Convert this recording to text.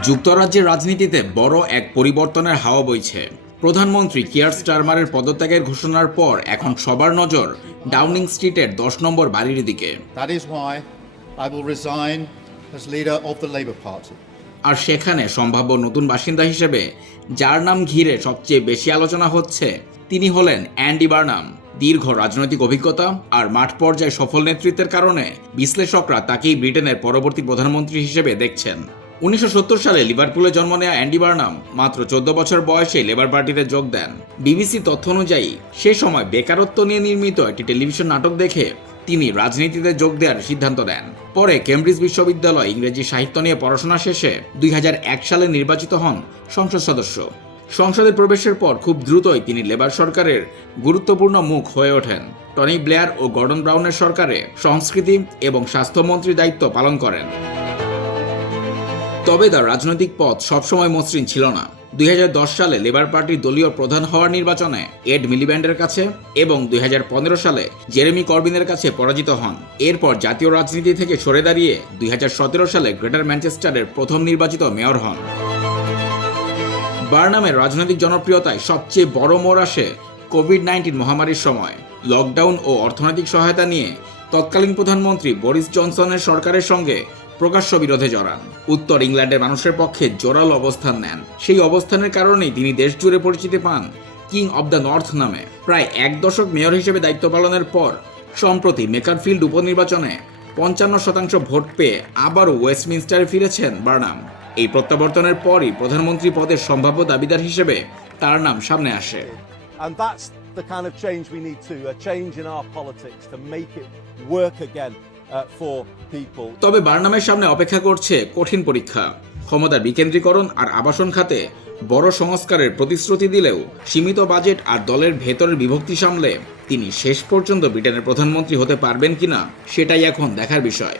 যুক্তরাজ্যের রাজনীতিতে বড় এক পরিবর্তনের হাওয়া বইছে। প্রধানমন্ত্রী কিয়ার স্টারমারের পদত্যাগের ঘোষণার পর এখন সবার নজর ডাউনিং স্ট্রিটের 10 নম্বর বাড়ির দিকে। That is why I will resign as leader of the Labour Party. আর সেখানে সম্ভাব্য নতুন বাসিন্দা হিসেবে যার নাম ঘিরে সবচেয়ে বেশি আলোচনা হচ্ছে তিনি হলেন অ্যান্ডি বার্নাম। দীর্ঘ রাজনৈতিক অভিজ্ঞতা আর মাঠ পর্যায়ে সফল নেতৃত্বের কারণে বিশ্লেষকরা তাকেই ব্রিটেনের পরবর্তী প্রধানমন্ত্রী হিসেবে দেখছেন। 1970 সালে লিভারপুলে জন্ম নেওয়া অ্যান্ডি বার্নাম মাত্র 14 বছর বয়সে লেবার পার্টিতে যোগ দেন। বিবিসি তথ্য অনুযায়ী সে সময় বেকারত্ব নিয়ে নির্মিত একটি টেলিভিশন নাটক দেখে তিনি রাজনীতিতে যোগ দেওয়ার সিদ্ধান্ত নেন। পরে কেমব্রিজ বিশ্ববিদ্যালয় ইংরেজি সাহিত্য নিয়ে পড়াশোনা শেষে 2001 সালে নির্বাচিত হন সংসদ সদস্য। সংসদে প্রবেশের পর খুব দ্রুতই তিনি লেবার সরকারের গুরুত্বপূর্ণ মুখ হয়ে ওঠেন। টনি ব্লেয়ার ও গর্ডন ব্রাউনের সরকারে সংস্কৃতি এবং স্বাস্থ্যমন্ত্রীর দায়িত্ব পালন করেন। তবে তার রাজনৈতিক পথ সবসময় মসৃণ ছিল না। 2010 সালে লেবার পার্টির দলীয় প্রধান হওয়ার নির্বাচনে এড মিলিব্যান্ডের কাছে এবং 2015 সালে জেরেমি করবিনের কাছে পরাজিত হন। এরপর জাতীয় রাজনীতি থেকে সরে দাঁড়িয়ে 2017 সালে গ্রেটার ম্যানচেস্টারের প্রথম নির্বাচিত মেয়র হন। বার্নামের রাজনৈতিক জনপ্রিয়তায় সবচেয়ে বড় মোড় আসে কোভিড-19 মহামারীর সময়। লকডাউন ও অর্থনৈতিক সহায়তা নিয়ে তৎকালীন প্রধানমন্ত্রী বরিস জনসনের সরকারের সঙ্গে প্রকাশ্য বিরোধে জড়ান। উত্তর ইংল্যান্ডের মানুষের পক্ষে জোরালো অবস্থান নেন। সেই অবস্থানের কারণেই তিনি দেশ জুড়ে পরিচিতি পান কিং অব দ্য নর্থ নামে। প্রায় এক দশক মেয়র হিসেবে দায়িত্ব পালনের পর সম্প্রতি মেকারফিল্ড উপনির্বাচনে 55% ভোট পেয়ে আবারও ওয়েস্টমিনস্টারে ফিরেছেন বার্নাম। এই প্রত্যাবর্তনের পরই প্রধানমন্ত্রী পদের সম্ভাব্য দাবিদার হিসেবে তার নাম সামনে আসে। And that's the kind of change we need to, a change in our politics to make it work again for people. তবে বার্নামের সামনে অপেক্ষা করছে কঠিন পরীক্ষা। ক্ষমতার বিকেন্দ্রীকরণ আর আবাসন খাতে বড় সংস্কারের প্রতিশ্রুতি দিলেও সীমিত বাজেট আর দলের ভেতরের বিভক্তি সামলে তিনি শেষ পর্যন্ত ব্রিটেনের প্রধানমন্ত্রী হতে পারবেন কিনা সেটাই এখন দেখার বিষয়।